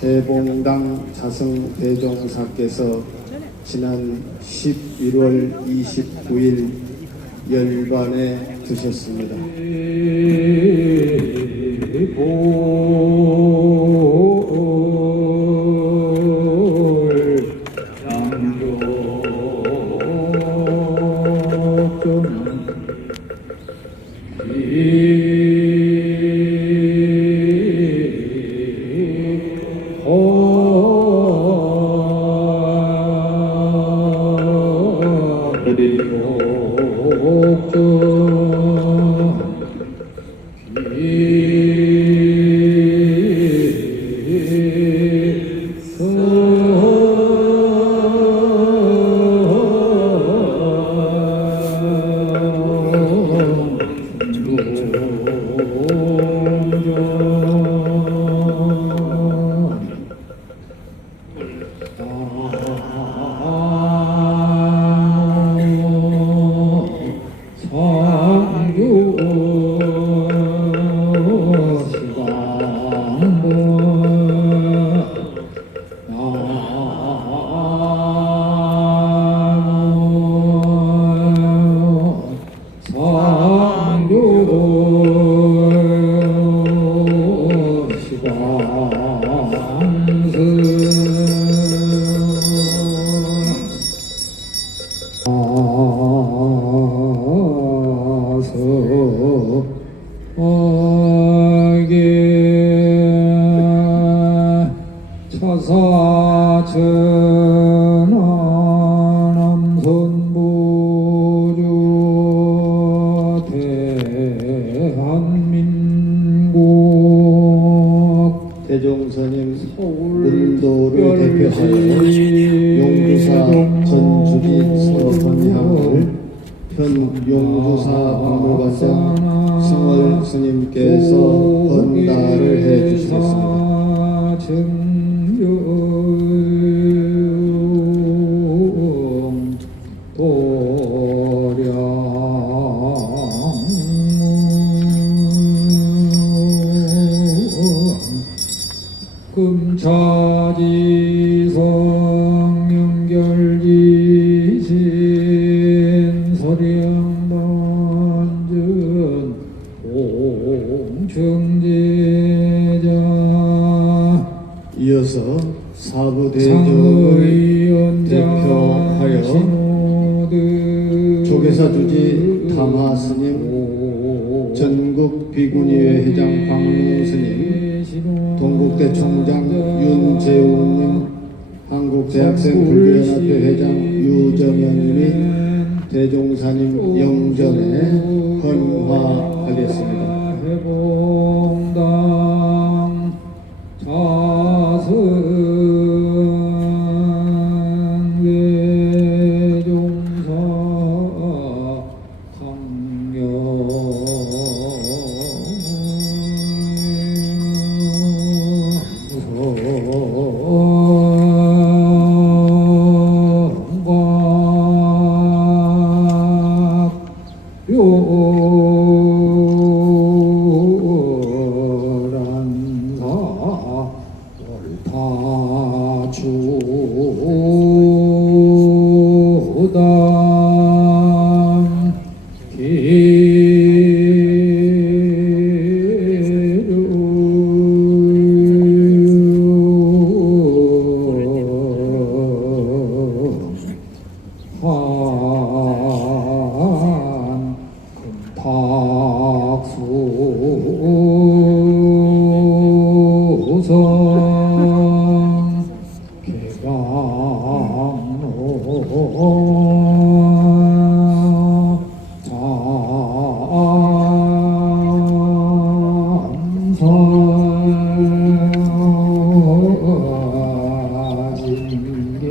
대봉당 자성대종사께서 지난 11월 29일 열반에 드셨습니다. 차사천암선보주 대한민국 대종스님 물도를 대표하여 용두사 전주기 서선향을 현 용두사 박물관장 성월 스님께서 헌달을 해주시겠습니다. 금차지성 연결지신 서량반전 공청제자 이어서 사부대종을 대표하여 조계사주지 담화스님, 전국비구니회 회장 광무스님, 동국대 총장 윤재우님, 한국대학생 불교연합회 회장 유정현님이 대종사님 영전에 헌화하겠습니다. 해봉당 자승외종사 강경 주당 기류 한 금탁수성 개강로 참선진계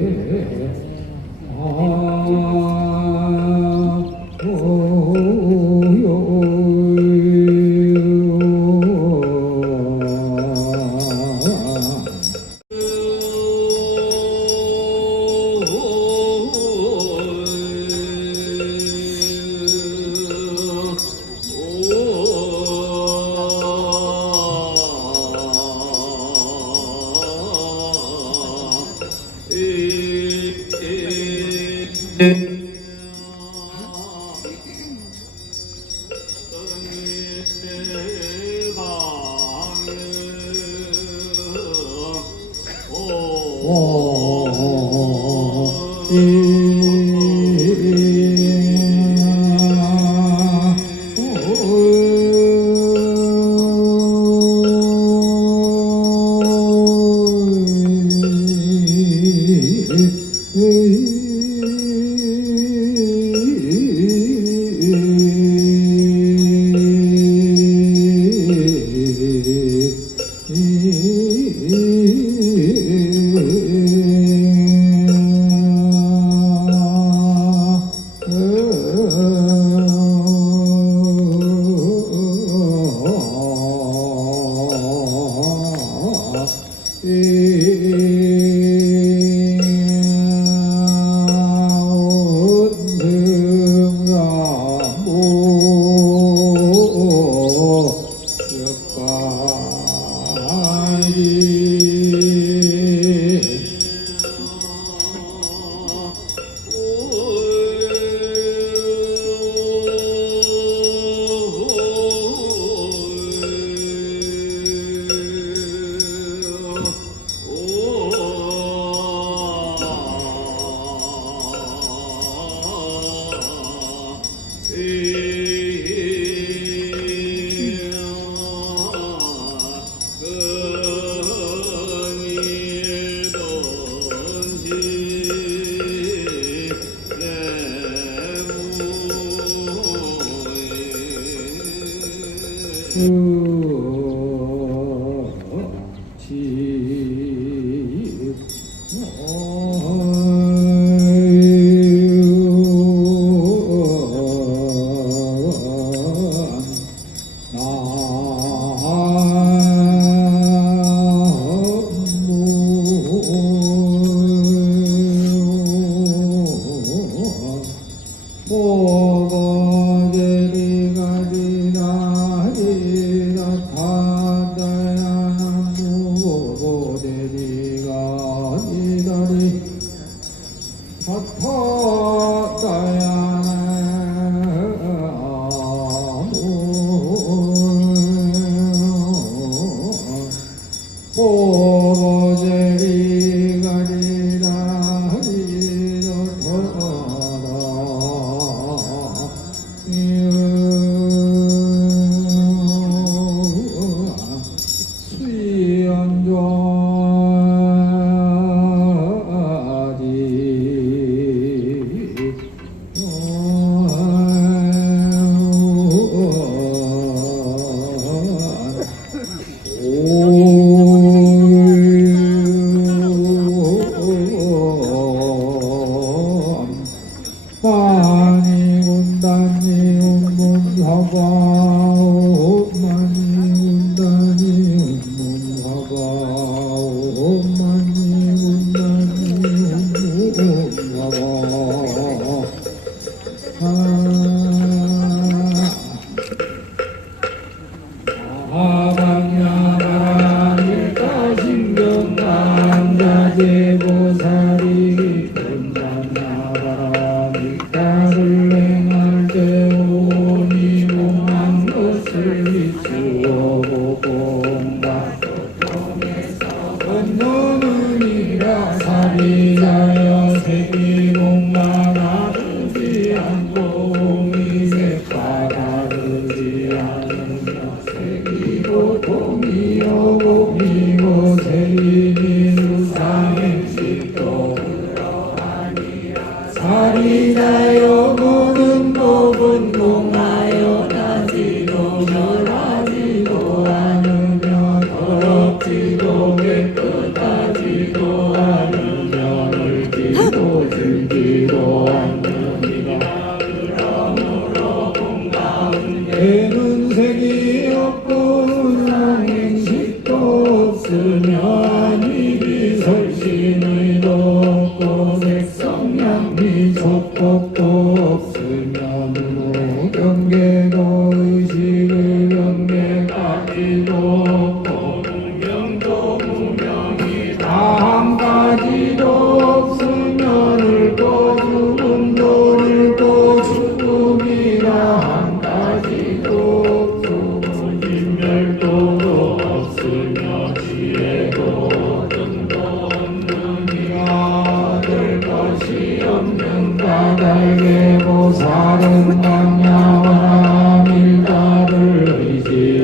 설신의 덕고 색성량미 족복도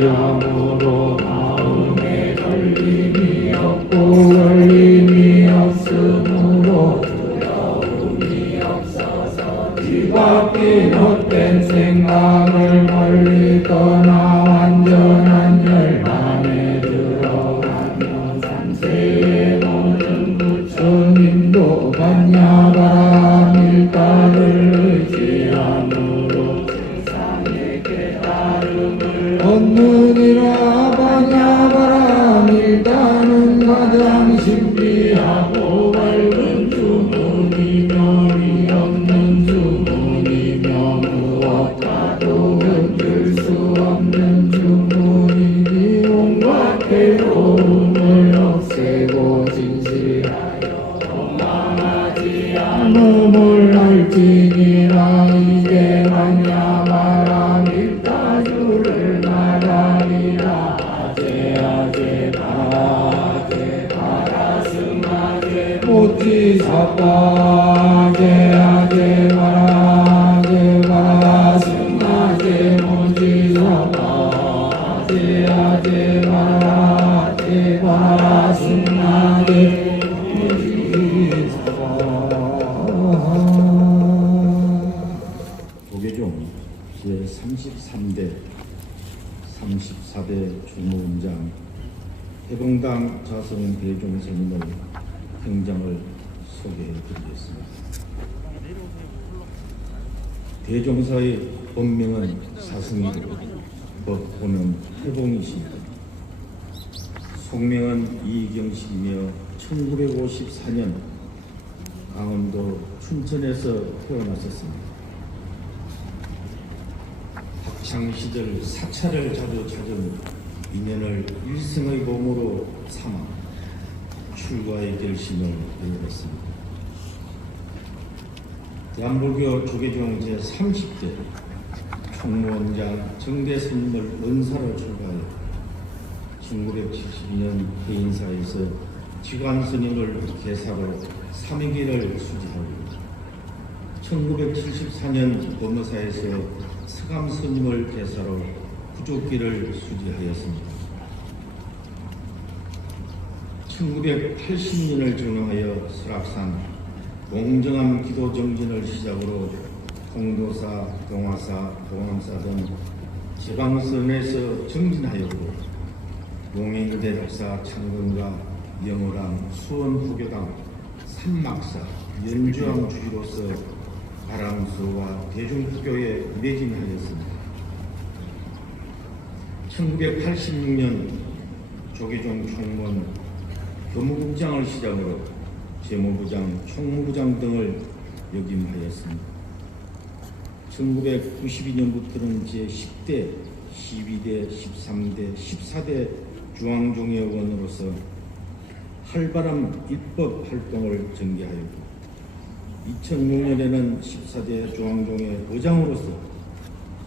아무로 마음에 걸림이 없고 걸림이 없으므로 두려움이 없어서 뒤바뀐 헛된 생각을 멀리 떠나 완전한 열반에 들어가며 삼세의 모든 부처님도 반야바라 밀가를 의지함으로 세상의 깨달음을 얻느니라. 반야바라 밀가는 가장 신비하고 밝은 주문이며 이 없는 주문이며 무엇과도 견줄 수 없는 주문이니 온갖 괴로움을 없애고 진실하여 원망하지 않음을 알지니라. 이제 반야바라 밀가주를 말하리라. 아제 바라 승아제 모찌 사빠 아제 바라 승아제 모찌 사빠 아제 바라 승아제 모찌 사빠. 도계종 제33대 34대 총무원장 해봉당 자성 대종선임의 행장을 소개해 드리겠습니다. 대종사의 본명은 사승이고 법호는 해봉이십니다. 속명은 이경식이며 1954년 강원도 춘천에서 태어나셨습니다. 학창시절 사찰을 자주 찾은 인연을 일생의 몸으로 삼아 출가의 결심을 내렸습니다. 남불교 조계종 제30대 총무원장 정대스님을 은사로 출가해 1972년 해인사에서 지관스님을 계사로 3위기를 수지하고 1974년 법무사에서 서감스님을 계사로 부족기를 수지하였습니다. 1980년을 전후하여 설악산 공정함 기도 정진을 시작으로 통도사, 동화사, 동암사 등 지방선에서 정진하였고 용인대덕사, 창건가, 영어랑, 수원부교당, 산막사, 연주함 주지로서 바람수와 대중부교에 매진하였습니다. 1986년 조계종 총무원 교무국장을 시작으로 재무부장, 총무부장 등을 역임하였습니다. 1992년부터는 제10대, 12대, 13대, 14대 중앙종회의원으로서 활발한 입법 활동을 전개하였고 2006년에는 14대 중앙종회 의장으로서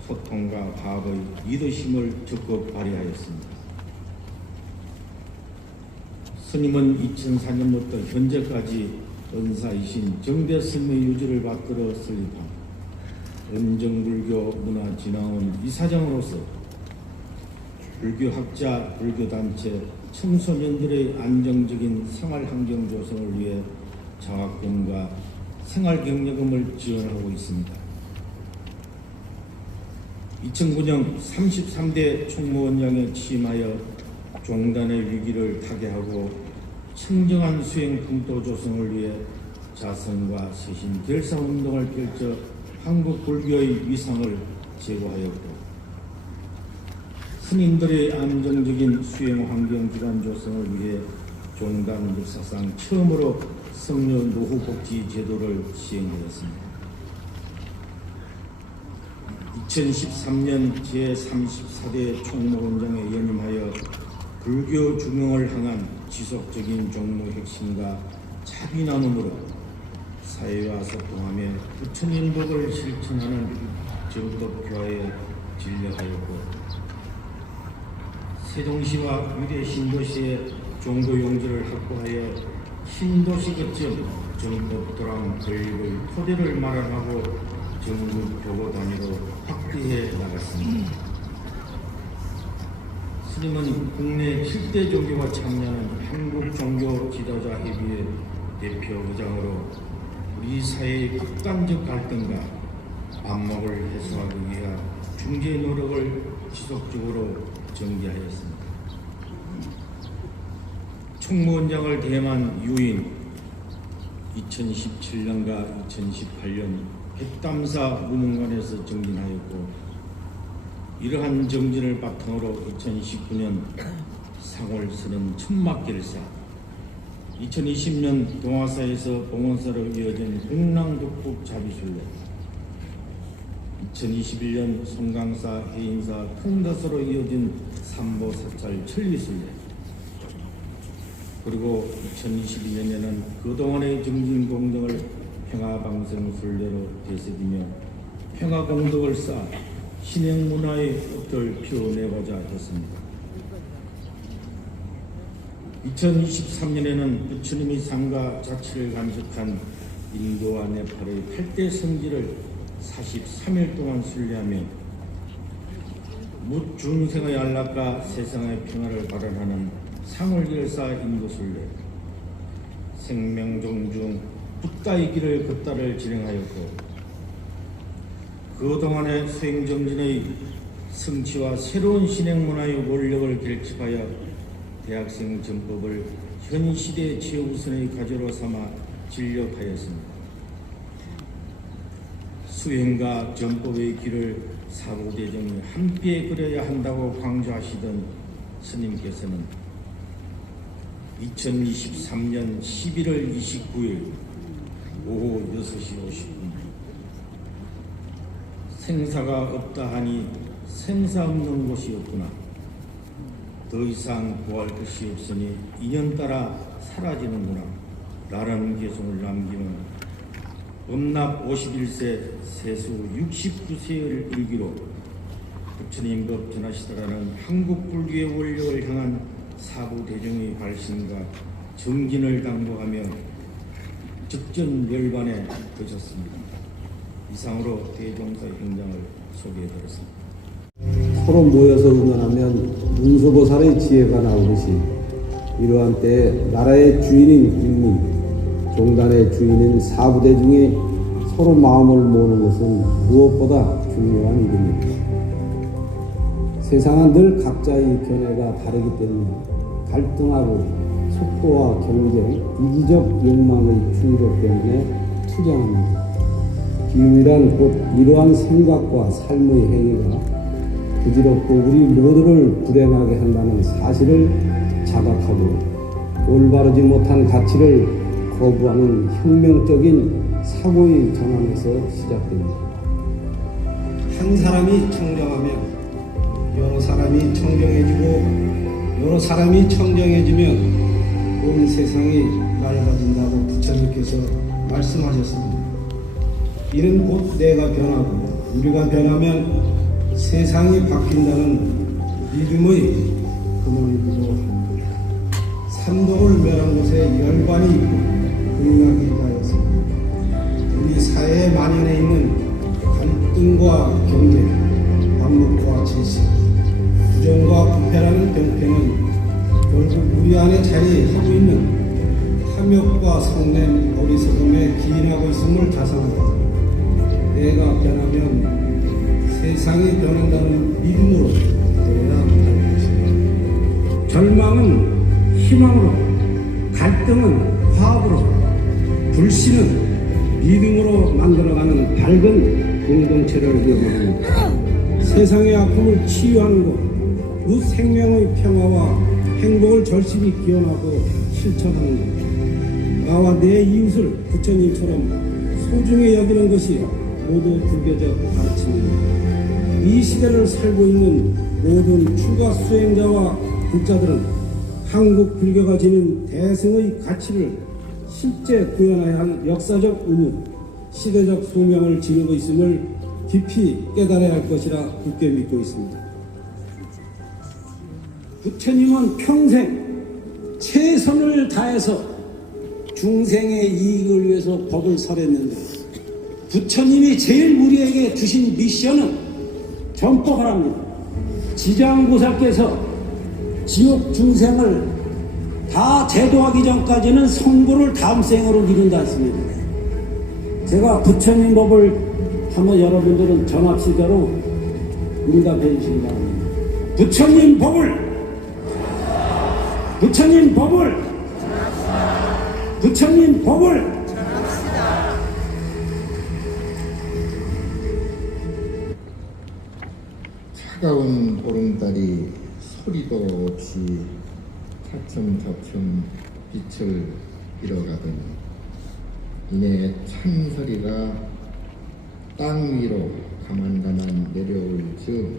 소통과 화합의 리더십을 적극 발휘하였습니다. 스님은 2004년부터 현재까지 은사이신 정대스님의 유지를 받들어 설립한 은정불교 문화진흥원 이사장으로서 불교학자, 불교단체, 청소년들의 안정적인 생활환경 조성을 위해 장학금과 생활경력금을 지원하고 있습니다. 2009년 33대 총무원장에 취임하여 종단의 위기를 타개하고 청정한 수행 풍토 조성을 위해 자성과 세신 결사운동을 펼쳐 한국 불교의 위상을 제고하였고 스님들의 안정적인 수행 환경 기반 조성을 위해 종단 역사상 처음으로 성녀 노후 복지 제도를 시행하였습니다. 2013년 제34대 총무원장에 연임하여 불교 중흥을 향한 지속적인 종무 혁신과 자비 나눔으로 사회와 소통하며 부처님법을 실천하는 정법교화에 진력하였고 세종시와 위례 신도시의 종교 용지를 확보하여 신도시 거점 정법도랑 교육의 토대를 마련하고 전국 교구 단위로 확대해 나갔습니다. 스님은 국내 7대 종교가 참여하는 한국종교지도자협의회 대표의장으로 우리 사회의 극단적 갈등과 반목을 해소하기 위한 중재 노력을 지속적으로 전개하였습니다. 총무원장을 대행한 유인 2017년과 2018년 백담사 무문관에서 정진하였고, 이러한 정진을 바탕으로 2019년 상월 서른 천막결사, 2020년 동화사에서 봉헌사로 이어진 홍랑독북 자비순례, 2021년 송강사 해인사 큰다서로 이어진 삼보사찰 천리순례, 그리고 2022년에는 그동안의 정진공덕을 평화방생순례로 되새기며 평화공덕을 쌓아 신행문화의 잎을 피워내고자 했습니다. 2023년에는 부처님이 상가 자치를 간섭한 인도와 네팔의 8대 성지를 43일 동안 순례하며 무중생의 안락과 세상의 평화를 발언하는 상월결사 인도순례, 생명종중 붓다의 길을 걷다를 진행하였고, 그동안의 수행정진의 성취와 새로운 신행문화의 원력을 결집하여 대학생 전법을 현 시대 최우선의 과제로 삼아 진력하였습니다. 수행과 전법의 길을 사부대중이 함께 그려야 한다고 강조하시던 스님께서는 2023년 11월 29일 오후 6시 50분 생사가 없다 하니 생사 없는 곳이 없구나. 더 이상 구할 것이 없으니 인연 따라 사라지는구나. 라는 개송을 남기는 음납 51세 세수 69세를 일기로 부처님 법 전하시더라는 한국 불교의 원력을 향한 사부대중의 발심과 정진을 당부하며 적전멸반에 거쳤습니다. 이상으로 대종사 행장을 소개해드렸습니다. 서로 모여서 의논하면 문수보살의 지혜가 나오듯이 이러한 때에 나라의 주인인 인민, 종단의 주인인 사부대 중에 서로 마음을 모으는 것은 무엇보다 중요한 일입니다. 세상은 늘 각자의 견해가 다르기 때문에 갈등하고 속도와 경쟁, 이기적 욕망의 충돌 때문에 투쟁합니다. 기움이란 곧 이러한 생각과 삶의 행위가 부질없고 우리 모두를 불행하게 한다는 사실을 자각하고 올바르지 못한 가치를 거부하는 혁명적인 사고의 전환에서 시작됩니다. 한 사람이 청정하면 여러 사람이 청정해지고 여러 사람이 청정해지면 온 세상이 맑아진다고 부처님께서 말씀하셨습니다. 이는 곧 내가 변하고 우리가 변하면 세상이 바뀐다는 믿음의 근원이기도 합니다. 삼독을 멸한 곳에 열반이 부인하기 하였습니다. 우리 사회에 만연해 있는 갈등과 경쟁, 반목과 질식, 부정과 부패라는 병폐는 결국 우리 안에 자리하고 있는 탐욕과 성냄, 어리석음에 기인하고 있음을 자성하고 내가 변하면 세상이 변한다는 믿음으로 되어야 할 것입니다. 절망은 희망으로, 갈등은 화합으로, 불신은 믿음으로 만들어가는 밝은 공동체를 위험합니다. 세상의 아픔을 치유하는 것, 그 생명의 평화와 행복을 절실히 기원하고 실천하는 것, 나와 내 이웃을 부처님처럼 소중히 여기는 것이 모두 불교적 가르침입니다. 이 시대를 살고 있는 모든 출가 수행자와 불자들은 한국 불교가 지닌 대승의 가치를 실제 구현해야 할 역사적 의무, 시대적 소명을 지니고 있음을 깊이 깨달아야 할 것이라 굳게 믿고 있습니다. 부처님은 평생 최선을 다해서 중생의 이익을 위해서 법을 설했는데 부처님이 제일 우리에게 주신 미션은 전법하랍니다. 지장보살께서 지옥 중생을 다 제도하기 전까지는 성부를 다음 생으로 기른다 했습니다. 제가 부처님 법을 한번 여러분들은 전합시대로 응답해 주시기 바랍니다. 부처님 법을 차가운 보름달이 소리도 없이 차츰차츰 빛을 잃어가더니 이내 찬소리가 땅 위로 가만가만 내려올 즈음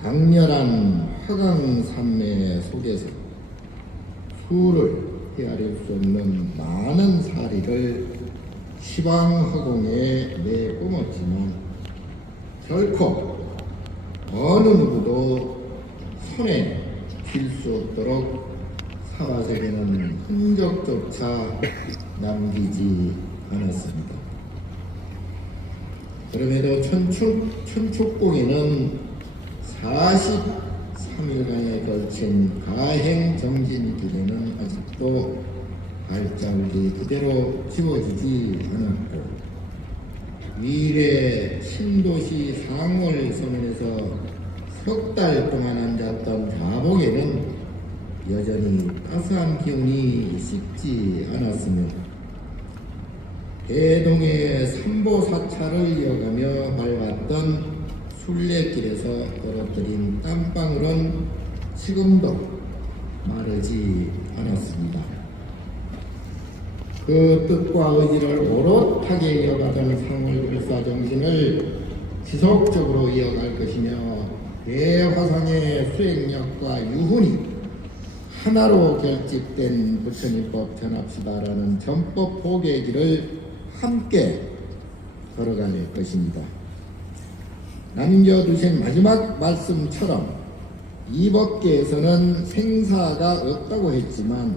강렬한 화강산매 속에서 수를 헤아릴 수 없는 많은 사리를 시방허공에 내뿜었지만 결코 어느 누구도 손에 쥘 수 없도록 사바세계는 흔적조차 남기지 않았습니다. 그럼에도 천축봉에는 43일간에 걸친 가행정진길에는 아직도 발자국이 그대로 지워지지 않았고 위례 신도시 상월서면에서 석 달 동안 앉았던 자복에는 여전히 따스한 기운이 식지 않았으며 대동의 삼보사차를 이어가며 밟았던 순례길에서 떨어뜨린 땀방울은 지금도 마르지 않았습니다. 그 뜻과 의지를 오롯하게 이어가던 상월불사 정신을 지속적으로 이어갈 것이며 대화상의 수행력과 유훈이 하나로 결집된 부처님법 전합시다라는 전법 포교의 길을 함께 걸어갈 것입니다. 남겨두신 마지막 말씀처럼 이 법계에서는 생사가 없다고 했지만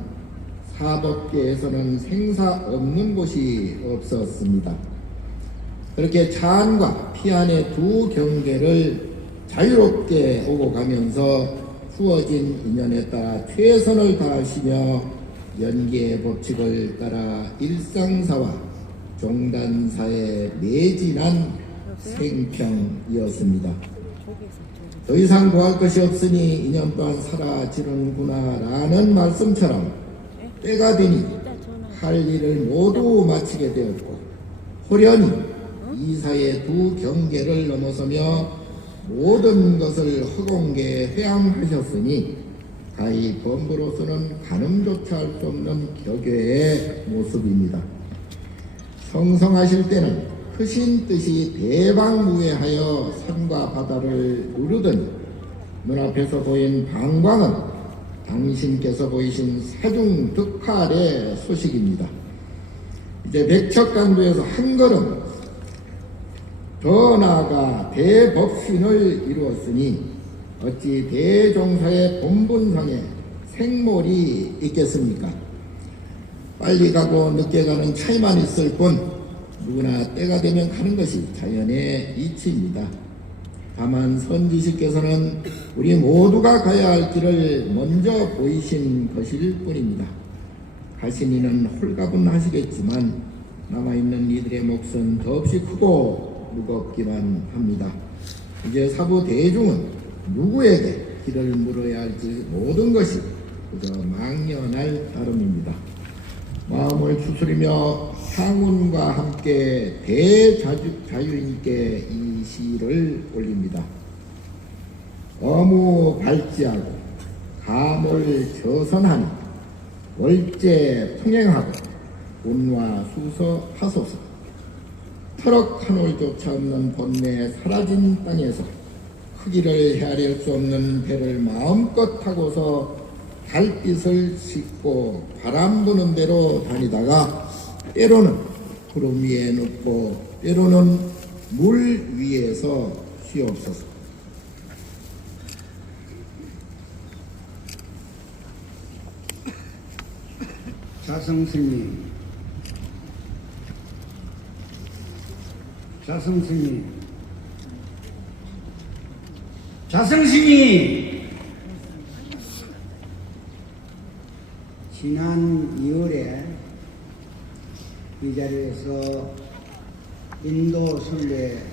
사법계에서는 생사 없는 곳이 없었습니다. 그렇게 자안과 피안의 두 경계를 자유롭게 오고 가면서 주어진 인연에 따라 최선을 다하시며 연계의 법칙을 따라 일상사와 종단사에 매진한 생평이었습니다. 더 이상 구할 것이 없으니 인연 또한 사라지는구나 라는 말씀처럼 때가 되니 할 일을 모두 마치게 되었고 호련히 이사의 두 경계를 넘어서며 모든 것을 허공계에 회항하셨으니 가히 범부로서는 가늠조차 할 수 없는 격외의 모습입니다. 성성하실 때는 크신 뜻이 대방무회하여 산과 바다를 누르더니 눈앞에서 보인 방광은 당신께서 보이신 사중 득활의 소식입니다. 이제 백척간도에서 한 걸음 더 나아가 대법신을 이루었으니 어찌 대종사의 본분상에 생몰이 있겠습니까? 빨리 가고 늦게 가는 차이만 있을 뿐 누구나 때가 되면 가는 것이 자연의 이치입니다. 다만 선지식께서는 우리 모두가 가야 할 길을 먼저 보이신 것일 뿐입니다. 가신 이는 홀가분하시겠지만 남아있는 이들의 몫은 더없이 크고 무겁기만 합니다. 이제 사부 대중은 누구에게 길을 물어야 할지 모든 것이 그저 망연할 따름입니다. 마음을 추스리며 향운과 함께 대자유인께 이 시를 올립니다. 어무 발지하고 가물 저선하니 월제 풍행하고 운화 수서하소서. 터럭 한 올조차 없는 번뇌에 사라진 땅에서 크기를 헤아릴 수 없는 배를 마음껏 타고서 달빛을 싣고 바람 부는 대로 다니다가 때로는 구름 위에 눕고 때로는 물 위에서 쉬옵소서. 자성스님, 자성스님, 지난 2월에 이 자리에서 인도 순례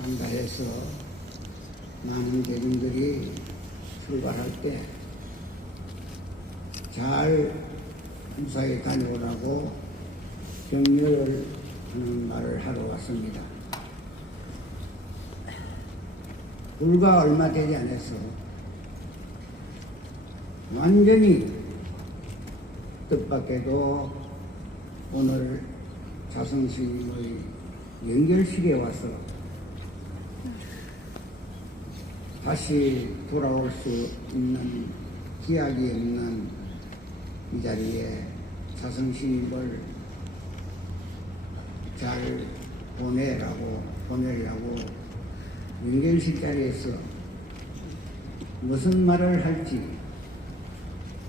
간다 해서 많은 대중들이 출발할 때 잘 무사히 다녀오라고 격려를 하는 말을 하러 왔습니다. 불과 얼마 되지 않아서 완전히 뜻밖에도 오늘 자성스님의 연결식에 와서 다시 돌아올 수 있는 기약이 없는 이 자리에 자성스님을 잘 보내려고 연결식 자리에서 무슨 말을 할지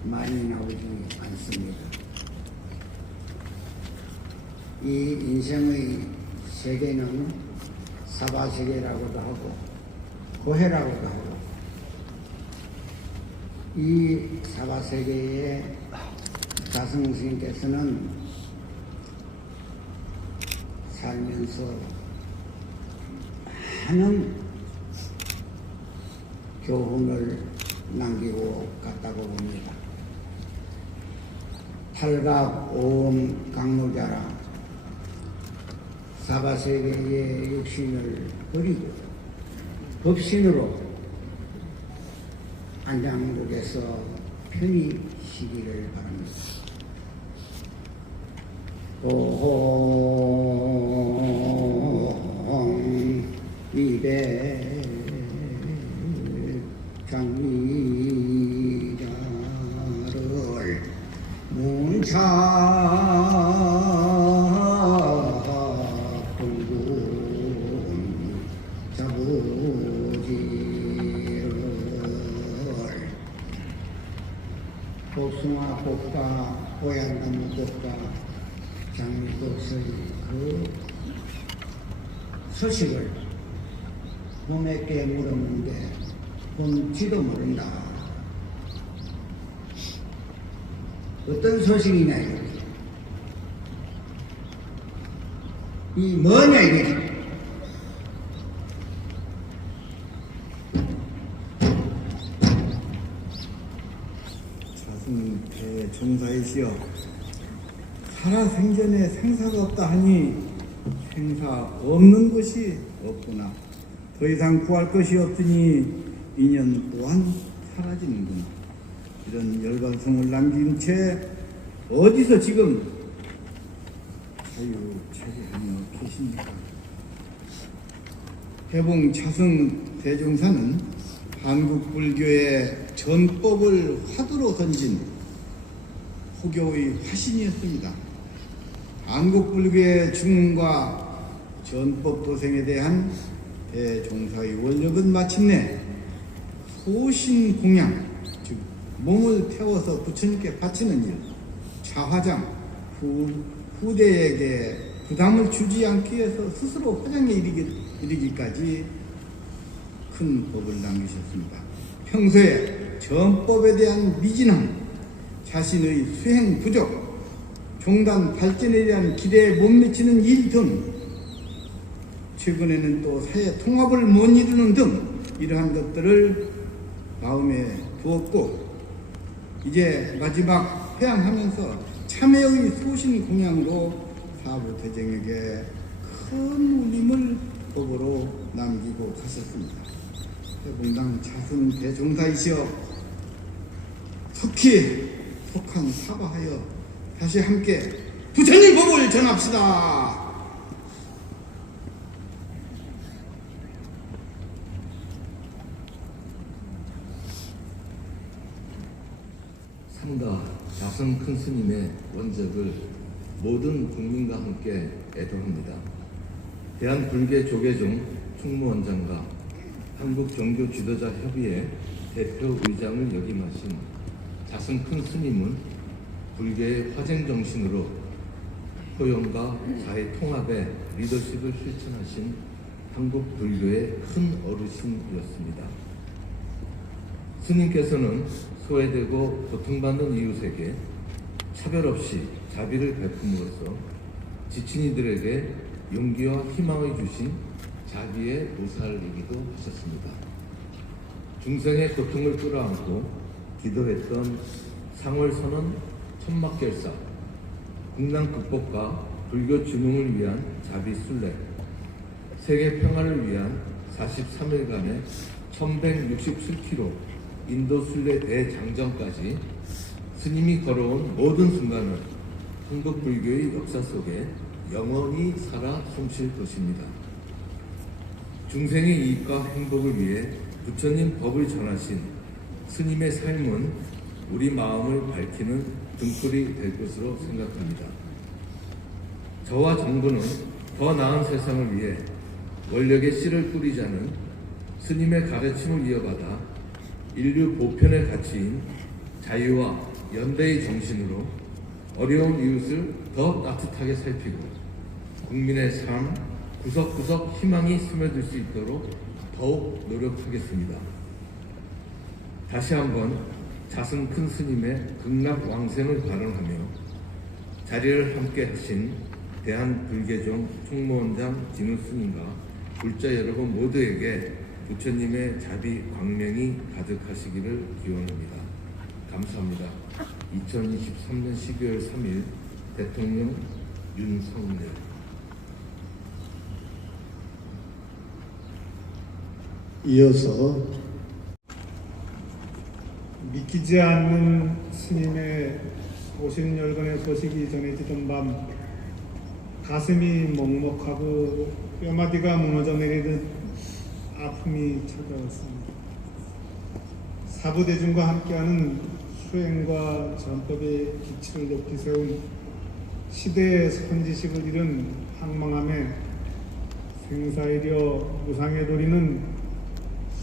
말이 나오지 않습니다. 이 인생의 세계는 사바세계라고도 하고 고해라고도 하고 이 사바세계에 자성스님께서는 살면서 많은 교훈을 남기고 갔다고 봅니다. 탈각 오음 강로자라 사바세계의 육신을 버리고 법신으로 안장국에서 편히 쉬기를 바랍니다. 도홍 이배 장미자를 문차 공군 자부지를 복숭아 꽃과 고향나무 꽃과 장미꽃의 그 소식을 봄에게 물었는데 본지도 모른다. 어떤 소식이냐 이거지. 이 뭐냐 이거지. 자승 대종사이시여 살아생전에 생사가 없다 하니 생사 없는 것이 없구나. 더 이상 구할 것이 없으니 인연 또한 사라지는구나. 이런 열반성을 남긴 채 어디서 지금 자유체계하며 계십니까? 해봉 자승 대종사는 한국 불교의 전법을 화두로 던진 호교의 화신이었습니다. 한국 불교의 중흥과 전법 도생에 대한 대종사의 원력은 마침내 소신 공양, 즉 몸을 태워서 부처님께 바치는 일, 자화장, 후대에게 부담을 주지 않기 위해서 스스로 화장에 이르기까지 큰 법을 남기셨습니다. 평소에 전법에 대한 미진함, 자신의 수행 부족, 종단 발전에 대한 기대에 못 미치는 일 등, 최근에는 또 사회 통합을 못 이루는 등 이러한 것들을 마음에 두었고, 이제 마지막 회양하면서 참회의 소신 공양으로 사부 대정에게 큰 울림을 법으로 남기고 가셨습니다. 해봉당 자승 대종사이시여 속히 속한 사과하여 다시 함께 부처님 법을 전합시다. 삼가 자승 큰 스님의 원적을 모든 국민과 함께 애도합니다. 대한불교조계종 충무원장과 한국종교지도자협의회 대표의장을 역임하신 자승 큰 스님은 불교의 화쟁정신으로 포용과 사회 통합의 리더십을 실천하신 한국 불교의 큰 어르신이었습니다. 스님께서는 소외되고 고통받는 이웃에게 차별 없이 자비를 베품으로써 지친 이들에게 용기와 희망을 주신 자비의 보살이기도 하셨습니다. 중생의 고통을 끌어안고 기도했던 상월선언 천막결사, 국난 극복과 불교 진흥을 위한 자비순례, 세계 평화를 위한 43일간의 1167km 인도 순례 대장정까지 스님이 걸어온 모든 순간은 한국 불교의 역사 속에 영원히 살아 숨쉴 것입니다. 중생의 이익과 행복을 위해 부처님 법을 전하신 스님의 삶은 우리 마음을 밝히는 등불이 될 것으로 생각합니다. 저와 정부는 더 나은 세상을 위해 원력의 씨를 뿌리자는 스님의 가르침을 이어받아 인류 보편의 가치인 자유와 연대의 정신으로 어려운 이웃을 더 따뜻하게 살피고 국민의 삶 구석구석 희망이 스며들 수 있도록 더욱 노력하겠습니다. 다시 한번 자승 큰 스님의 극락왕생을 발언하며 자리를 함께 하신 대한불계종 총무원장 진우 스님과 불자 여러분 모두에게 부처님의 자비 광명이 가득하시기를 기원합니다. 감사합니다. 2023년 12월 3일 대통령 윤석열. 이어서 믿기지 않는 스님의 오십열건의 소식이 전해지던 밤 가슴이 먹먹하고 뼈마디가 무너져 내리듯 아픔이 찾아왔습니다. 사부대중과 함께하는 수행과 전법의 기치를 높이 세운 시대의 선지식을 잃은 황망함에 생사이려 무상의 도리는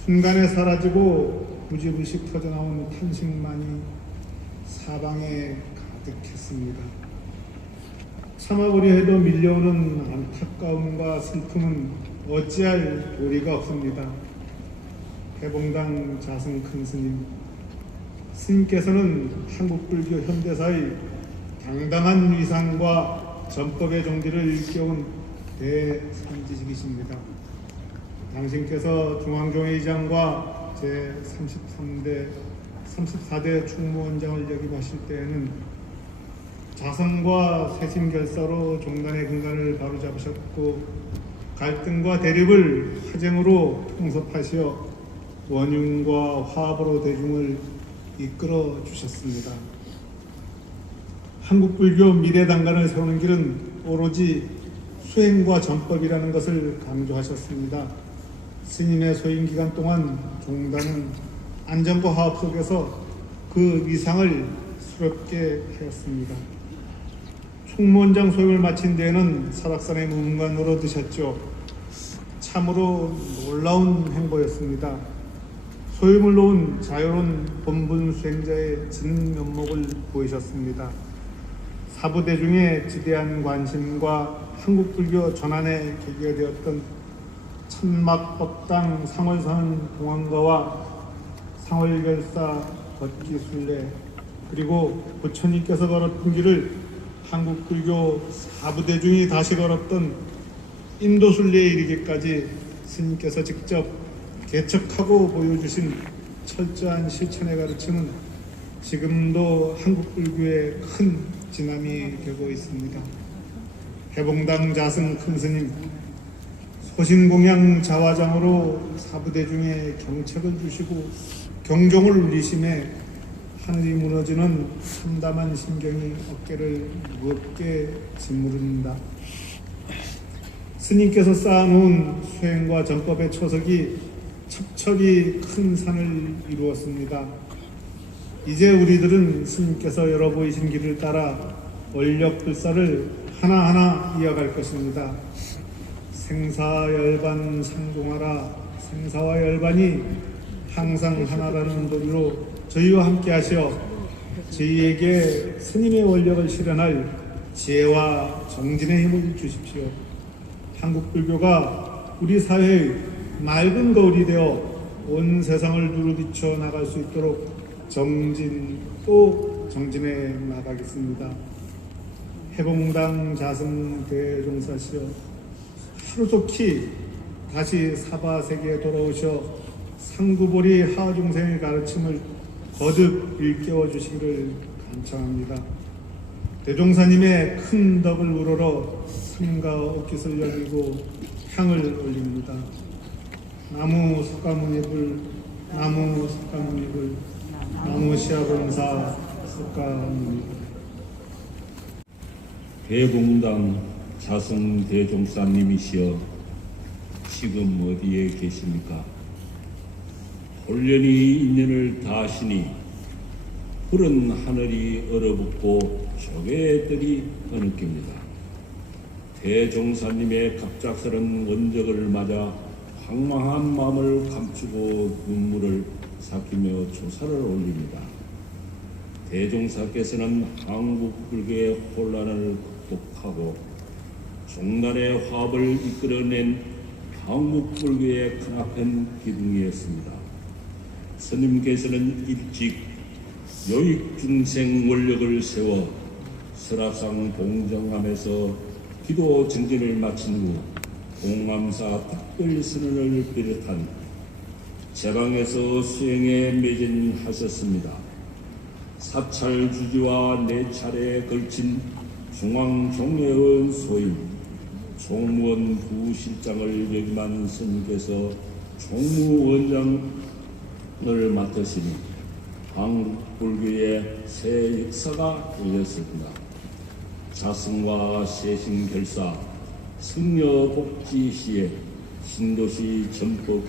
순간에 사라지고 부지부식 터져나온 탄식만이 사방에 가득했습니다. 참아보려 해도 밀려오는 안타까움과 슬픔은 어찌할 도리가 없습니다. 개봉당 자승 큰 스님께서는 한국불교 현대사의 당당한 위상과 전법의 종지를 일깨운 대선지식이십니다. 당신께서 중앙종회의장과 제34대 충무원장을 역임하실 때에는 자성과 세심결사로 종단의 근간을 바로잡으셨고 갈등과 대립을 화쟁으로 통섭하시어 원흉과 화합으로 대중을 이끌어 주셨습니다. 한국불교 미래당간을 세우는 길은 오로지 수행과 전법이라는 것을 강조하셨습니다. 스님의 소임 기간 동안 종단은 안정과 화합 속에서 그 위상을 수렵게 하였습니다. 총무원장 소임을 마친 데에는 설악산의 문관으로 드셨죠. 참으로 놀라운 행보였습니다. 소임을 놓은 자유로운 본분 수행자의 진면목을 보이셨습니다. 사부대중의 지대한 관심과 한국불교 전환의 계기가 되었던 천막법당 상월선 공원가와 상월결사 걷기순례 그리고 부처님께서 걸었던 길을 한국불교 사부대중이 다시 걸었던 인도순례에 이르기까지 스님께서 직접 개척하고 보여주신 철저한 실천의 가르침은 지금도 한국불교의 큰 지남이 되고 있습니다. 해봉당 자승 큰 스님 소신공양 자화장으로 사부대중에 경책을 주시고 경종을 울리심에 하늘이 무너지는 참담한 심경이 어깨를 무겁게 짓무릅니다. 스님께서 쌓아놓은 수행과 전법의 초석이 첩첩이 큰 산을 이루었습니다. 이제 우리들은 스님께서 열어 보이신 길을 따라 원력불사를 하나하나 이어갈 것입니다. 생사열반 상종하라. 생사와 열반이 항상 하나라는 도리로 저희와 함께 하시어 저희에게 스님의 원력을 실현할 지혜와 정진의 힘을 주십시오. 한국불교가 우리 사회의 맑은 거울이 되어 온 세상을 누르비쳐 나갈 수 있도록 정진해 나가겠습니다. 해봉당 자승 대종사시여 하루속히 다시 사바세계에 돌아오셔 상구보리 하중생의 가르침을 거듭 일깨워 주시기를 간청합니다. 대종사님의 큰 덕을 우러러 삼가 옷깃을 여기고 향을 올립니다. 나무 석가모니불, 나무 석가모니불, 나무 시아봉사 석가모니불. 해봉당 자승 대종사님이시여 지금 어디에 계십니까? 홀련히 인연을 다하시니 푸른 하늘이 얼어붙고 조개들이 흐느낍니다. 대종사님의 갑작스런 원적을 맞아 황망한 마음을 감추고 눈물을 삭히며 조사를 올립니다. 대종사께서는 한국 불교의 혼란을 극복하고 종단의 화합을 이끌어낸 한국 불교의 크나큰 기둥이었습니다. 스님께서는 일찍 요익중생 원력을 세워 설악산 봉정암에서 기도 증진을 마친 후 봉암사 특별선언을 비롯한 제방에서 수행에 매진하셨습니다. 사찰 주지와 4차례에 걸친 중앙종례원 소임, 종무원 부실장을 역임한 스님께서 종무원장을 맡으시니 한국 불교의 새 역사가 열렸습니다. 자승과 세신결사, 승려복지시에 신도시 전법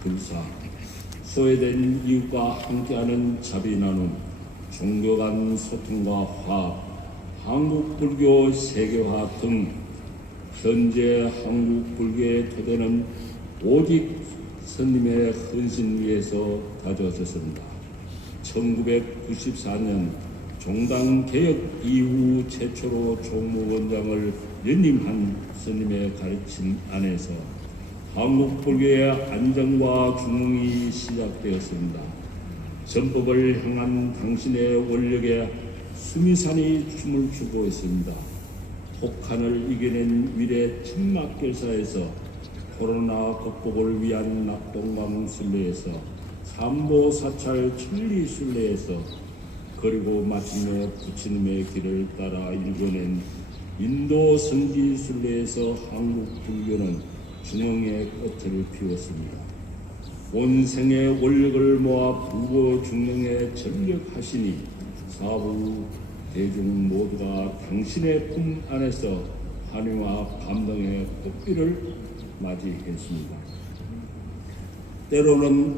불사, 소외된 이웃과 함께하는 자비 나눔, 종교 간 소통과 화합, 한국 불교 세계화 등 현재 한국 불교의 토대는 오직 스님의 헌신 위에서 다져졌습니다. 1994년 종당 개혁 이후 최초로 종무원장을 연임한 스님의 가르침 안에서 한국 불교의 안정과 중흥이 시작되었습니다. 전법을 향한 당신의 원력에 수미산이 춤을 추고 있습니다. 혹한을 이겨낸 위례 천막결사에서 코로나 극복을 위한 낙동강 순례에서 삼보 사찰 천리 순례에서 그리고 마침내 부처님의 길을 따라 일궈낸 인도 선지 순례에서 한국 불교는 중흥의 꽃을 피웠습니다. 온 생의 원력을 모아 불교 중흥에 전력하시니 사부 대중 모두가 당신의 품 안에서 환희와 감동의 꽃비를 맞이했습니다. 때로는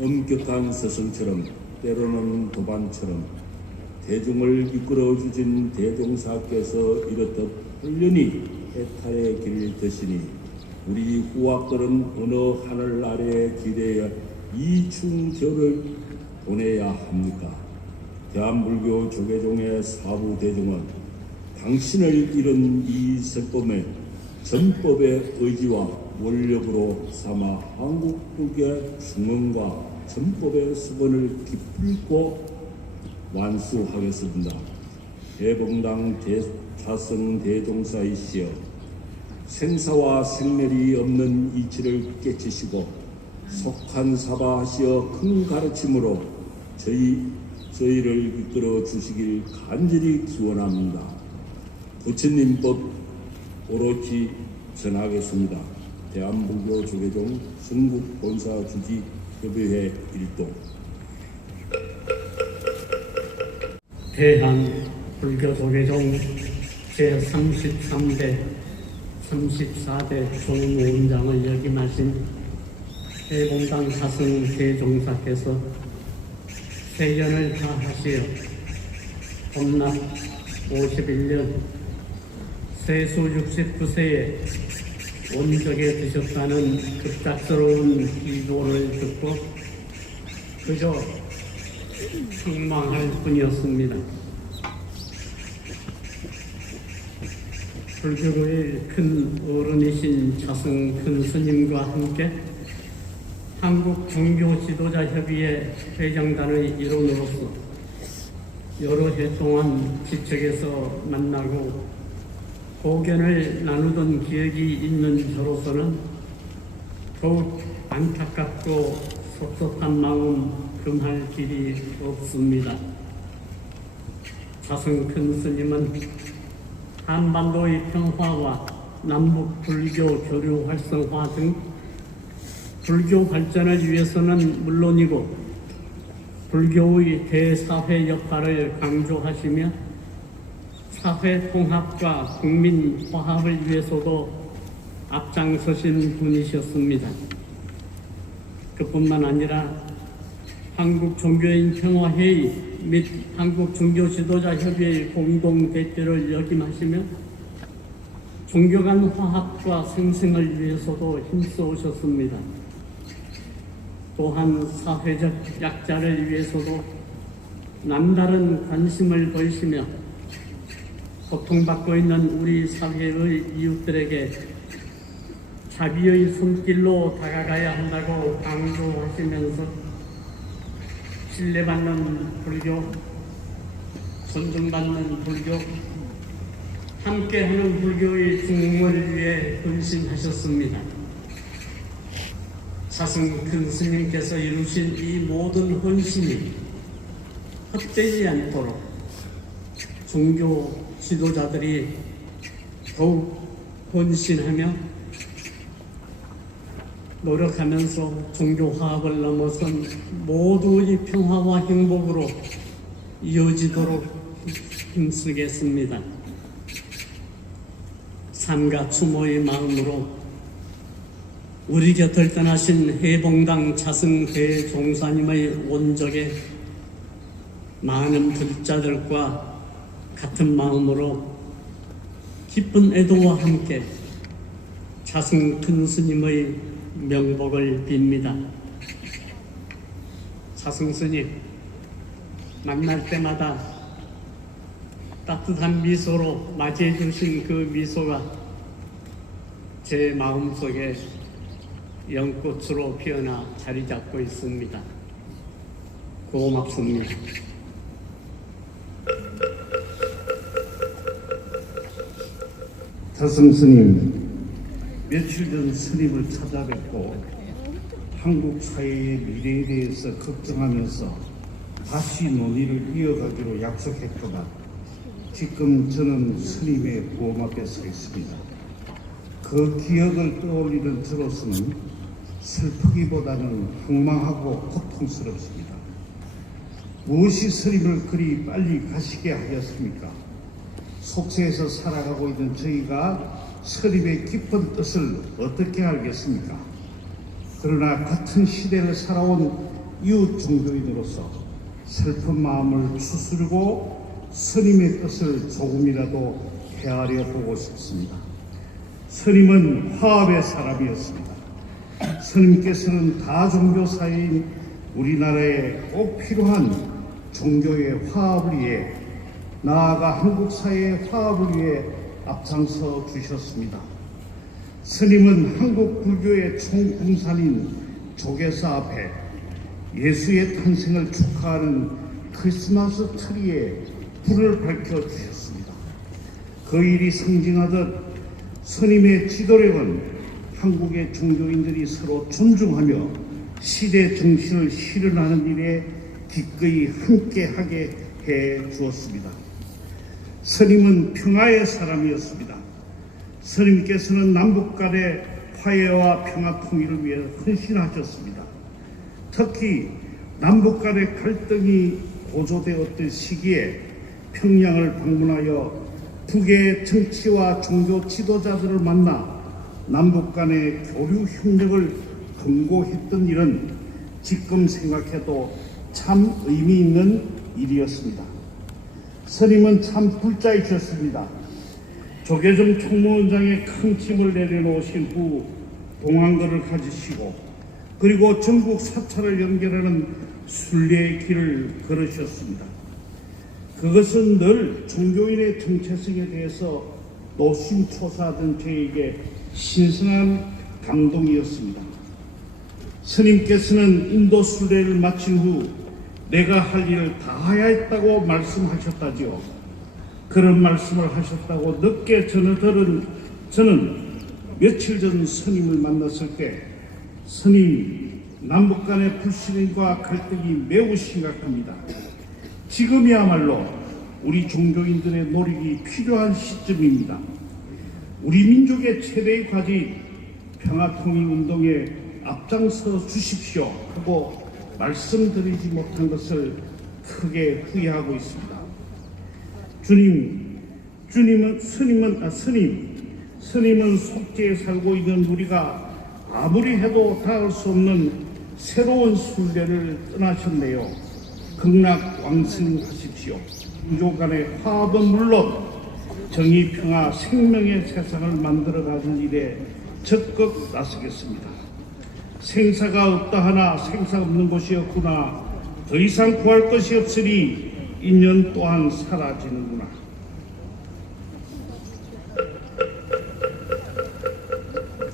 엄격한 스승처럼 때로는 도반처럼 대중을 이끌어 주신 대종사께서 이렇듯 홀련히 해탈의 길을 드시니 우리 후학들은 어느 하늘 아래에 기대어 이충절을 보내야 합니까? 대한불교 조계종의 사부 대중은 당신을 잃은 이 설법에 전법의 의지와 원력으로 삼아 한국 불교의 중흥과 전법의 수건을 기필코 완수하겠습니다. 해봉당 자승 대종사이시여 생사와 생멸이 없는 이치를 깨치시고 속한 사바하시어 큰 가르침으로 저희를 이끌어 주시길 간절히 기원합니다. 부처님법 오롯이 전하겠습니다. 대한불교 조계종 중국 본사 주지 협의회 일동. 대한불교조계종 제33대 34대 종무원장을 역임하신 해봉당 자승 대종사께서 세연을 다하시어 법납 51년 세수 69세에 원적에 드셨다는 급작스러운 기도를 듣고 그저 황망할 뿐이었습니다. 불교의 큰 어른이신 자승 큰 스님과 함께 한국 종교 지도자 협의회 회장단의 일원으로서 여러 해 동안 지척에서 만나고 고견을 나누던 기억이 있는 저로서는 더욱 안타깝고 섭섭한 마음 금할 길이 없습니다. 자승 큰 스님은 한반도의 평화와 남북 불교 교류 활성화 등 불교 발전을 위해서는 물론이고 불교의 대사회 역할을 강조하시며 사회 통합과 국민 화합을 위해서도 앞장서신 분이셨습니다. 그뿐만 아니라 한국종교인 평화회의 및 한국종교지도자협의회 공동대표를 역임하시며 종교 간 화합과 생생을 위해서도 힘써오셨습니다. 또한 사회적 약자를 위해서도 남다른 관심을 보이시며 고통받고 있는 우리 사회의 이웃들에게 자비의 손길로 다가가야 한다고 강조하시면서 신뢰받는 불교, 존중받는 불교, 함께하는 불교의 중흥을 위해 헌신하셨습니다. 자승 큰 스님께서 이루신 이 모든 헌신이 헛되지 않도록 종교 지도자들이 더욱 헌신하며 노력하면서 종교 화합을 넘어선 모두의 평화와 행복으로 이어지도록 힘쓰겠습니다. 삼가 추모의 마음으로 우리 곁을 떠나신 해봉당 자승 대종사님의 원적에 많은 불자들과 같은 마음으로 깊은 애도와 함께 자승 큰 스님의 명복을 빕니다. 자승 스님, 만날 때마다 따뜻한 미소로 맞이해 주신 그 미소가 제 마음속에 연꽃으로 피어나 자리 잡고 있습니다. 고맙습니다. 자승 스님, 며칠 전 스님을 찾아뵙고 한국 사회의 미래에 대해서 걱정하면서 다시 논의를 이어가기로 약속했구나. 지금 저는 스님의 부엄 앞에 서 있습니다. 그 기억을 떠올리는 저로서는 슬프기보다는 황망하고 고통스럽습니다. 무엇이 스님을 그리 빨리 가시게 하였습니까? 속세에서 살아가고 있는 저희가 스님의 깊은 뜻을 어떻게 알겠습니까? 그러나 같은 시대를 살아온 이웃 종교인으로서 슬픈 마음을 추스르고 스님의 뜻을 조금이라도 헤아려 보고 싶습니다. 스님은 화합의 사람이었습니다. 스님께서는 다종교 사회인 우리나라에 꼭 필요한 종교의 화합을 위해, 나아가 한국 사회의 화합을 위해 앞장서 주셨습니다. 스님은 한국 불교의 총궁산인 조계사 앞에 예수의 탄생을 축하하는 크리스마스 트리에 불을 밝혀 주셨습니다. 그 일이 상징하듯 스님의 지도력은 한국의 종교인들이 서로 존중하며 시대 정신을 실현하는 일에 기꺼이 함께하게 해 주었습니다. 스님은 평화의 사람이었습니다. 스님께서는 남북 간의 화해와 평화 통일을 위해 헌신하셨습니다. 특히 남북 간의 갈등이 고조되었던 시기에 평양을 방문하여 북의 정치와 종교 지도자들을 만나 남북 간의 교류 협력을 권고했던 일은 지금 생각해도 참 의미 있는 일이었습니다. 스님은 참 불자이셨습니다. 조계종 총무원장의 큰 짐을 내려놓으신 후 동안거를 가지시고 그리고 전국 사찰을 연결하는 순례의 길을 걸으셨습니다. 그것은 늘 종교인의 정체성에 대해서 노심초사하던 저에게 신선한 감동이었습니다. 스님께서는 인도 순례를 마친 후 내가 할 일을 다 해야 했다고 말씀하셨다지요. 그런 말씀을 하셨다고 늦게 저는 며칠 전 스님을 만났을 때 스님, 남북 간의 불신과 갈등이 매우 심각합니다. 지금이야말로 우리 종교인들의 노력이 필요한 시점입니다. 우리 민족의 최대의 과제인 평화통일운동에 앞장서 주십시오 하고 말씀드리지 못한 것을 크게 후회하고 있습니다. 스님은 속죄에 살고 있는 우리가 아무리 해도 닿을 수 없는 새로운 순례를 떠나셨네요. 극락왕승하십시오. 민족 간의 화합은 물론 정의, 평화, 생명의 세상을 만들어가는 일에 적극 나서겠습니다. 생사가 없다 하나 생사 없는 곳이 없구나. 더 이상 구할 것이 없으니 인연 또한 사라지는구나.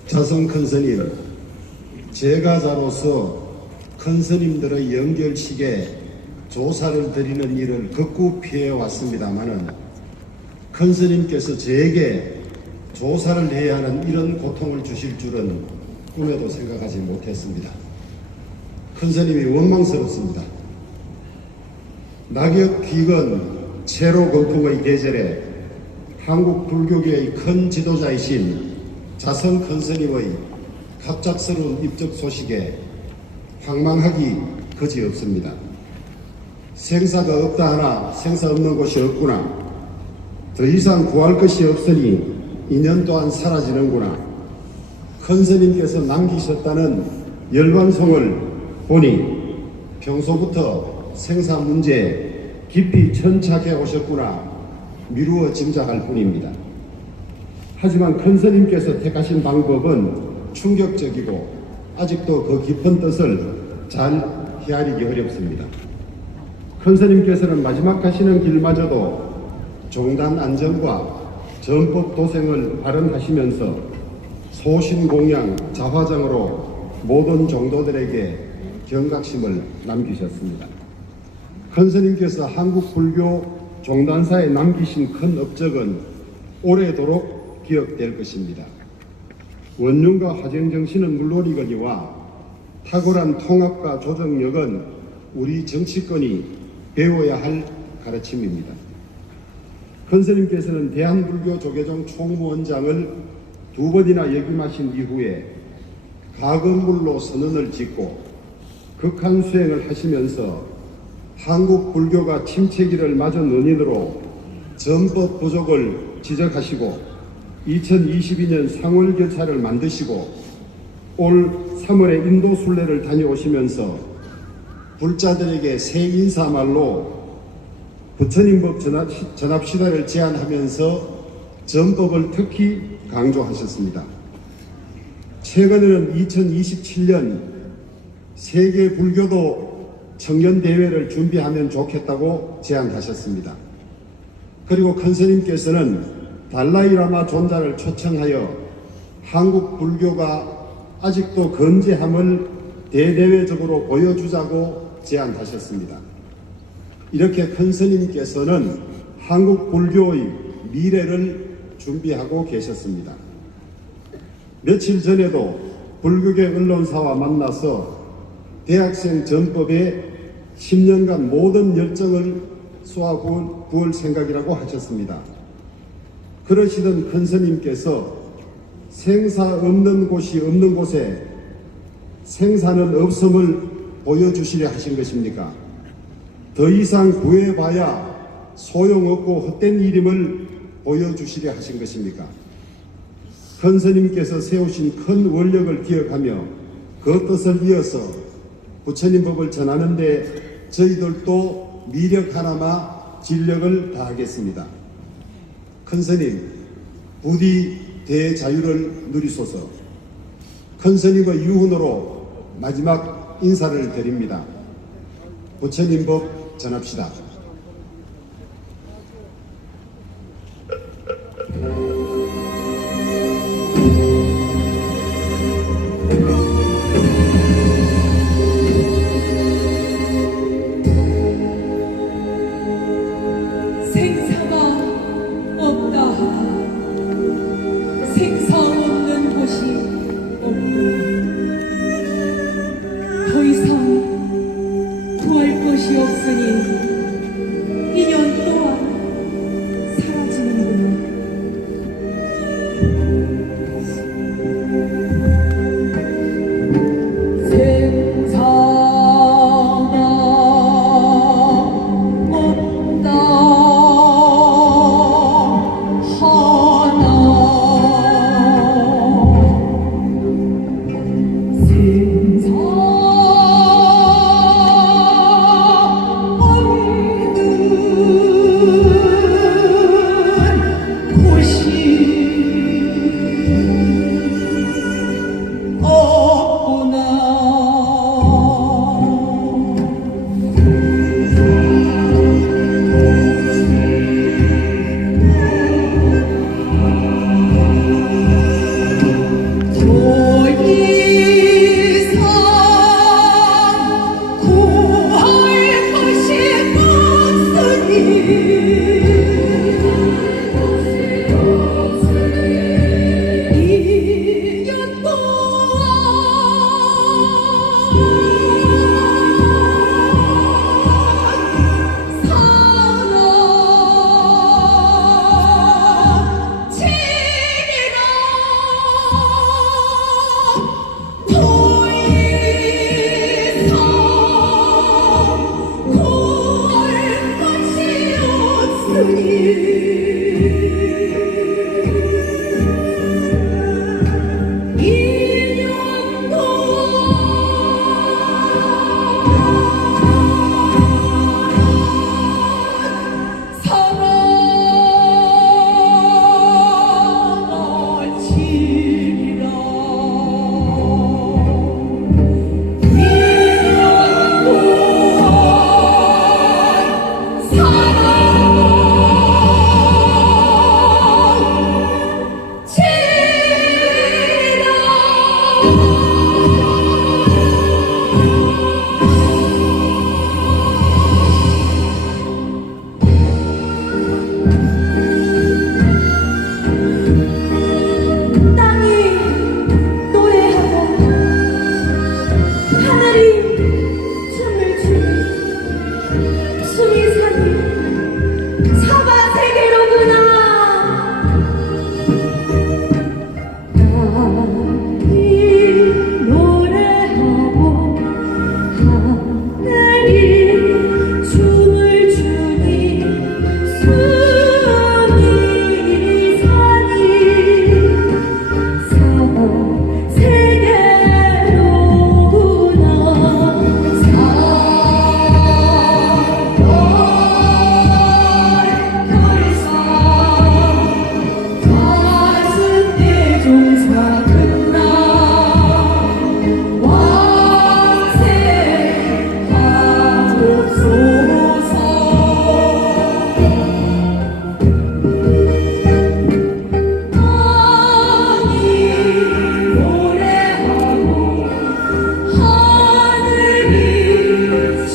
자성 큰스님, 제가자로서 큰스님들의 연결식에 조사를 드리는 일을 극구 피해왔습니다마는 큰스님께서 제게 조사를 해야 하는 이런 고통을 주실 줄은 꿈에도 생각하지 못했습니다. 큰스님이 원망스럽습니다. 낙엽 귀건 채로 건풍의 계절에 한국 불교계의 큰 지도자이신 자성 큰스님의 갑작스러운 입적 소식에 황망하기 그지없습니다. 생사가 없다 하나 생사 없는 곳이 없구나. 더 이상 구할 것이 없으니 인연 또한 사라지는구나. 큰스님께서 남기셨다는 열반송을 보니 평소부터 생사 문제에 깊이 천착해 오셨구나 미루어 짐작할 뿐입니다. 하지만 큰스님께서 택하신 방법은 충격적이고 아직도 그 깊은 뜻을 잘 헤아리기 어렵습니다. 큰스님께서는 마지막 가시는 길마저도 종단 안정과 전법 도생을 발언하시면서 소신공양 자화장으로 모든 종도들에게 경각심을 남기셨습니다. 큰스님께서 한국 불교 종단사에 남기신 큰 업적은 오래도록 기억될 것입니다. 원륜과 화쟁정신은 물론이거니와 탁월한 통합과 조정력은 우리 정치권이 배워야 할 가르침입니다. 큰스님께서는 대한불교 조계종 총무원장을 2번이나 역임하신 이후에 가건물로 선언을 짓고 극한 수행을 하시면서 한국 불교가 침체기를 맞은 원인으로 전법 부족을 지적하시고 2022년 상월 결사를 만드시고 올 3월에 인도 순례를 다녀오시면서 불자들에게 새 인사말로 부처님법 전합시다를 제안하면서 전법을 특히 강조하셨습니다. 최근에는 2027년 세계 불교도 청년대회를 준비하면 좋겠다고 제안하셨습니다. 그리고 큰스님께서는 달라이라마 존자를 초청하여 한국 불교가 아직도 건재함을 대대외적으로 보여주자고 제안하셨습니다. 이렇게 큰스님께서는 한국 불교의 미래를 준비하고 계셨습니다. 며칠 전에도 불교계 언론사와 만나서 대학생 전법에 10년간 모든 열정을 쏟아 부을 생각이라고 하셨습니다. 그러시던 큰스님께서 생사 없는 곳이 없는 곳에 생사는 없음을 보여주시려 하신 것입니까? 더 이상 구해봐야 소용없고 헛된 일임을 보여주시려 하신 것입니까? 큰스님께서 세우신 큰 원력을 기억하며 그 뜻을 이어서 부처님 법을 전하는데 저희들도 미력 하나마 진력을 다하겠습니다. 큰스님, 부디 대자유를 누리소서. 큰스님의 유훈으로 마지막 인사를 드립니다. 부처님 법 전합시다.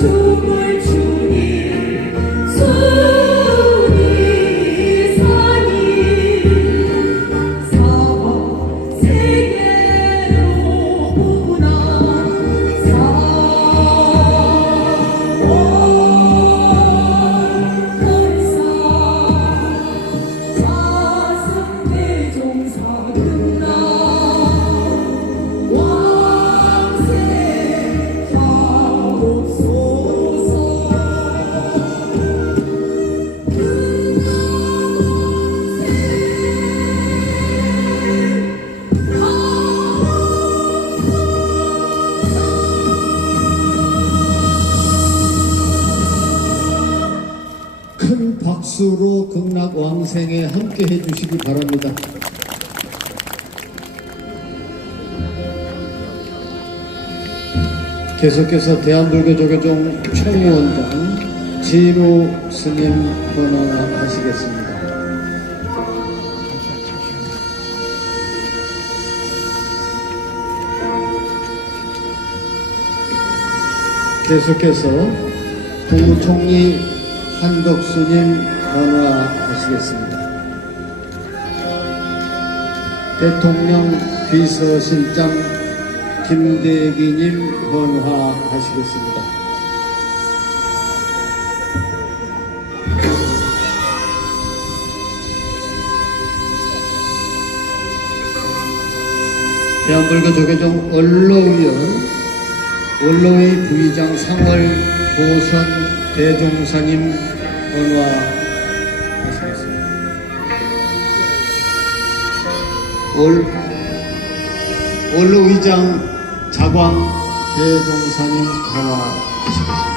죽을 주님 순이 산이 사방 세계로 분한 큰 박수로 극락왕생에 함께 해주시기 바랍니다. 계속해서 대한불교조계종 총무원장 진우 스님 헌화하시겠습니다. 계속해서 국무총리 한덕수님 헌화하시겠습니다. 대통령 비서실장 김대기님 헌화하시겠습니다. 대한불교조계종 언로의 부의장 상월 보선 대종사님 헌화하시겠습니다. 언로의장 자광 대종사님 헌화하시겠습니다.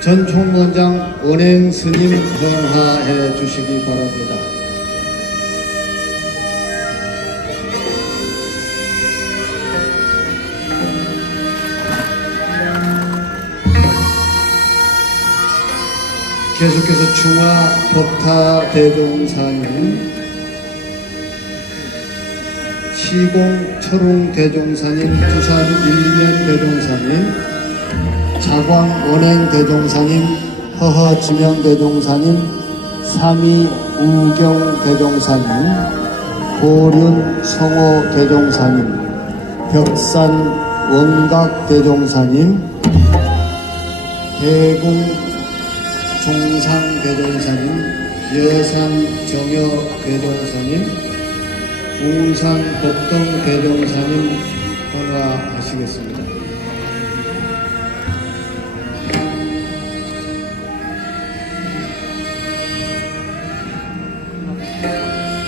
전 총무원장 원행스님 헌화해 주시기 바랍니다. 계속해서 중화 법타 대종사님, 시공 철웅 대종사님, 부산 일면 대종사님, 자광 원행 대종사님, 허허 지명 대종사님, 삼위 우경 대종사님, 고륜 성호 대종사님, 벽산 원각 대종사님, 대궁 종상 대종사님, 여산 정여 대종사님, 웅산 법동 대종사님 헌화하시겠습니다.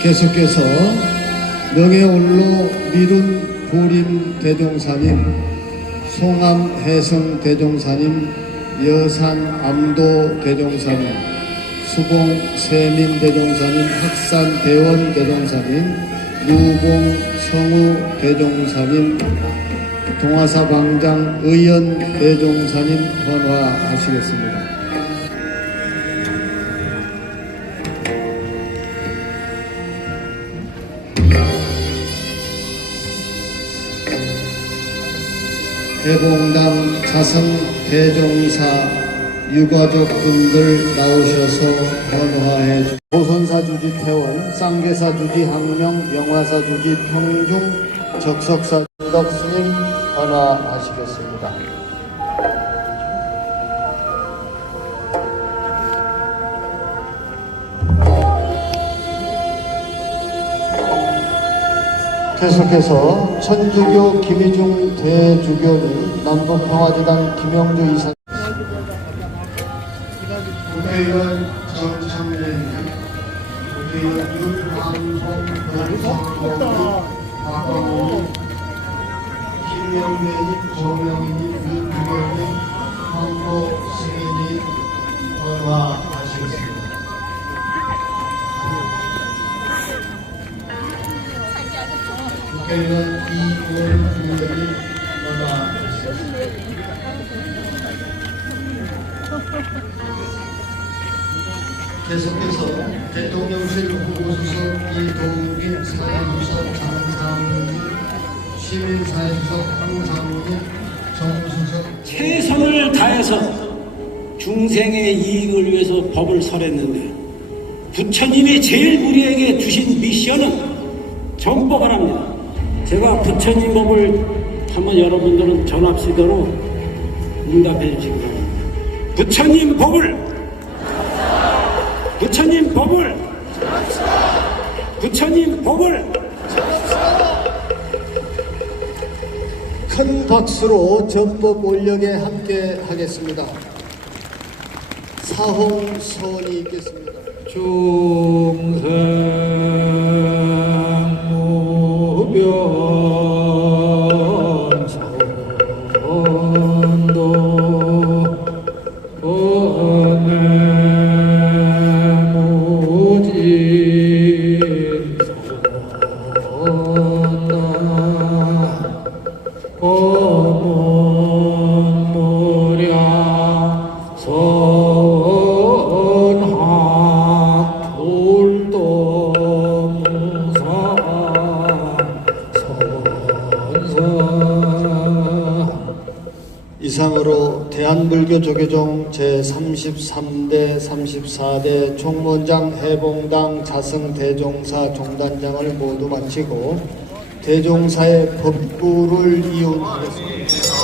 계속해서 명예홀로 미룬 보림 대종사님, 송암 해성 대종사님, 여산 암도 대종사님, 수봉 세민 대종사님, 흑산 대원 대종사님, 유봉 성우 대종사님, 동화사 방장 의연 대종사님 헌화하시겠습니다. 대봉당 자성 대종사 유가족분들 나오셔서 헌화해 주시고, 보선사주지 태원, 쌍계사주지 항명, 영화사주지 평중, 적석사 덕스님 헌화하시겠습니다. 계속해서 천주교 김희중 대주교는 남북평화재단 김영주 이사, 국회의원 정창래님, 국회의원 윤항봉 박광호님, 김영래님, 조명희님, 윤주경님, 황보승희님 헌화하시겠습니다. 국회의원 이승원 부의장이 마감하시겠습니다. 계속해서 대통령실 후보수석 이동욱인 사회부서 장사무님, 시민사회부서 황사무님, 정수석 최선을 다해서 중생의 이익을 위해서 법을 설했는데 부처님이 제일 우리에게 주신 미션은 정법을 합니다. 제가 부처님 법을 한번 여러분들은 전합시도로 응답해 주시기 바랍니다. 부처님 법을 큰 박수로 전법 원력에 함께 하겠습니다. 사홍선이 있겠습니다. 이상으로 대한불교 조계종 제33대 34대 총무원장 해봉당 자승대종사 종단장을 모두 마치고 대종사의 법구를 이혼하겠습니다.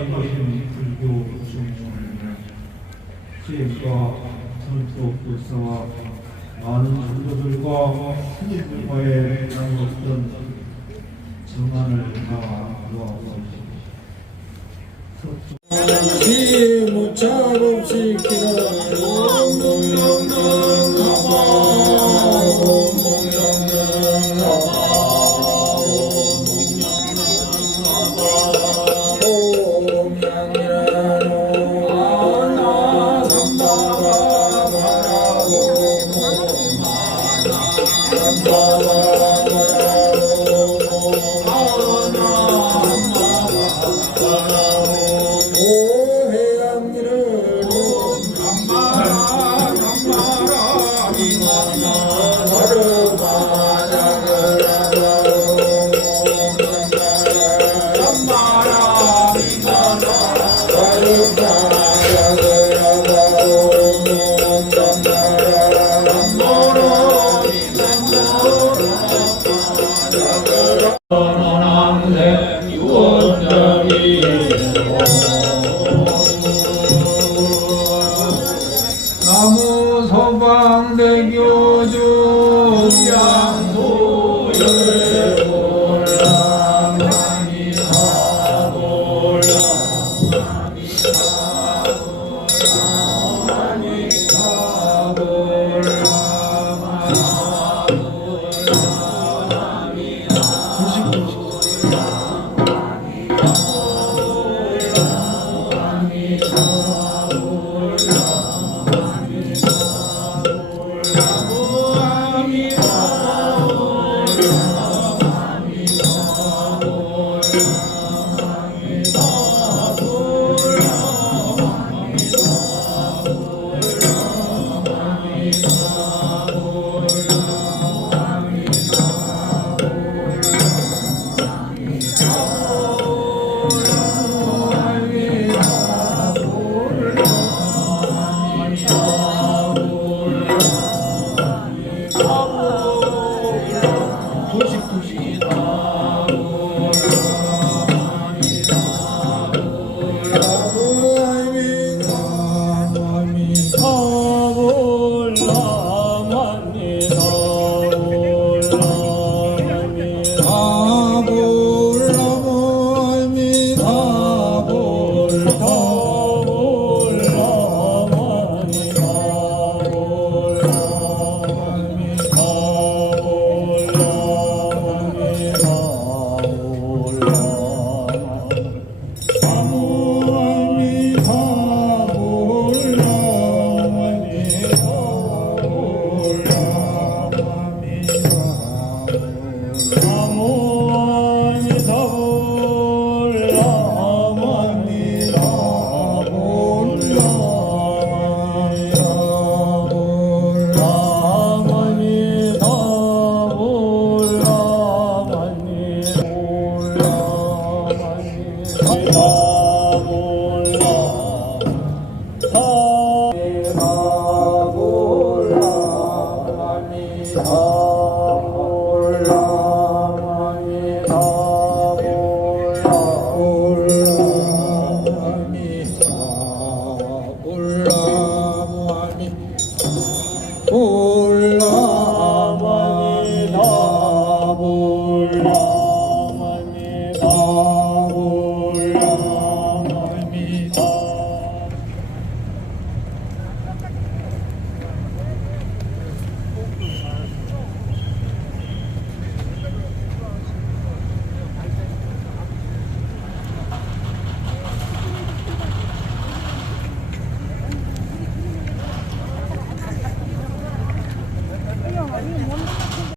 이것은 불교 중심은 수행과 전투 불사와 많은 종교들과 신들과의 나누었던 정안을 다 이루어가고 있습니다. 무차없이 나무 소방대교